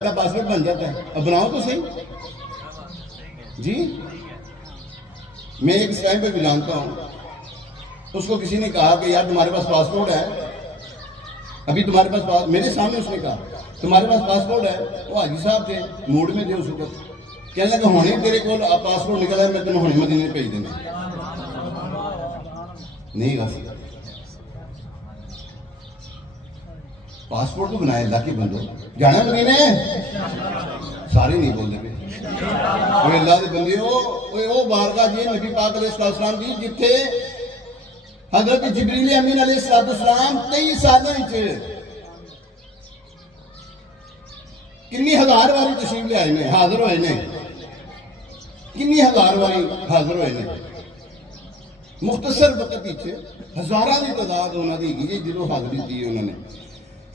کا پاسپورٹ بن جاتا ہے. اب بناؤ تو صحیح جی. میں ایک اس ٹائم پہ بھی جانتا ہوں, اس کو کسی نے کہا کہ یار تمہارے پاس پاسپورٹ ہے, ابھی تمہارے پاس میرے سامنے اس نے کہا تمہارے پاس پاسپورٹ ہے. وہ حاجی صاحب تھے, موڈ میں تھے اس وقت, کہنے لگا ہونے تیرے کو پاسپورٹ نکلا ہے, میں تمہیں ہونے مدینے بھیج دینا. نہیں کہا سکتا. پاسپورٹ تو بنائے اللہ کے بندو, جانا مدینے سارے نہیں بول دے پہ اللہ دے بندے او بارگاہ جی نبی پاک علیہ السلام دی جتھے حضرت جبریل امین علیہ السلام 23 سالوں کنی ہزار واری تشریف لے آئے نے, حاضر ہوئے نے, کنی ہزار واری حاضر ہوئے نے. مختصر وقت پیچھے ہزارہ کی تعداد انہوں نے کی جنہوں حاضری دی انہوں نے.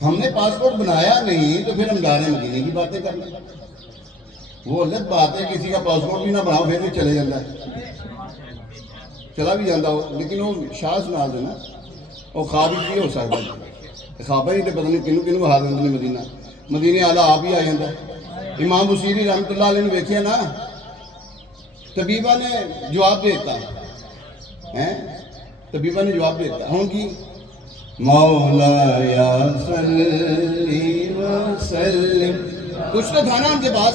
ہم نے پاسپورٹ بنایا نہیں تو پھر ہم جا رہے ہیں مدینے کی باتیں کرنا. وہ الگ بات ہے, کسی کا پاسپورٹ بھی نہ بناؤ پھر بھی چلے جاتا ہے, چلا بھی جاتا ہو, لیکن وہ شاہ سناز ہے نا, وہ خواب ہی ہو سکتا ہے. خوابہ ہی تو پتہ نہیں کنوں کنوں بہا دیں مدینہ, مدینے والا آپ ہی آ جاتا ہے. امام بصیری رحمۃ اللہ علیہ نے ویکھیا نا, طبیبہ نے جواب دیتا ہے, طبیبہ نے جواب دیتا ہوں کہ مولا یا صلی وسلم. کچھ تو تھا نا ان کے پاس,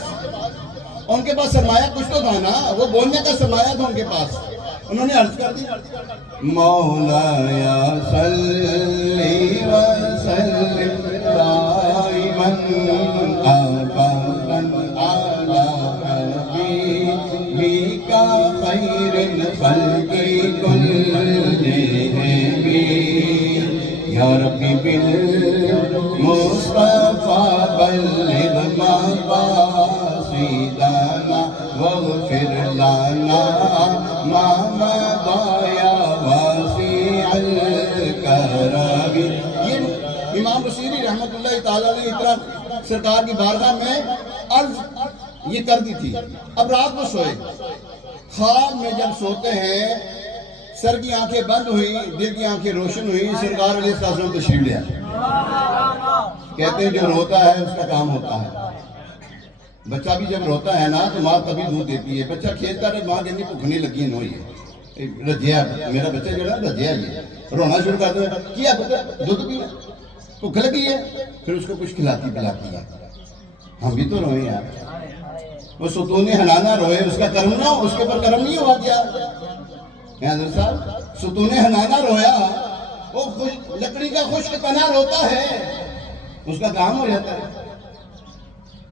ان کے پاس سرمایہ کچھ تو تھا نا, وہ بولنے کا سرمایہ تھا ان کے پاس. انہوں نے عرض کر دی مولا یا صلی وسلم دائما ابدا علی حبیبک خیر الخلق کلہم یا ربی بالمصطفیٰ بلغ مقاصدنا واغفر لنا ما مضى یا واسع الکرم. یہ امام بصیری رحمۃ اللہ تعالیٰ نے اتنا سرکار کی بارگاہ میں عرض یہ کر دی تھی. اب رات کو سوئے, خواب میں جب سوتے ہیں سر کی آنکھیں بند ہوئی, دل کی آنکھیں روشن ہوئی, سرکار علیہ السلام تشریف لے آئے. کہتے ہیں جو روتا ہے اس کا کام ہوتا ہے. بچہ بھی جب روتا ہے نا تو ماں تبھی دودھ دیتی ہے. بچہ کھیلتا رہے, ماں کہتی بھوک نہیں لگی نو, یہ رجیا میرا بچہ جو ہے نا رجیا یہ رونا شروع کر دے کیا دودھ پی بھوک لگی ہے, پھر اس کو کچھ کھلاتی پلاتی ہے. ہم بھی تو روئے یار, وہ ستون حنانہ روئے, اس کا کرم نہ اس کے پر کرم نہیں ہوا کیا حضرت صاحب. ستون حنانہ رویا, وہ لکڑی کا خشک تنا روتا ہے, اس کا کام ہو جاتا ہے.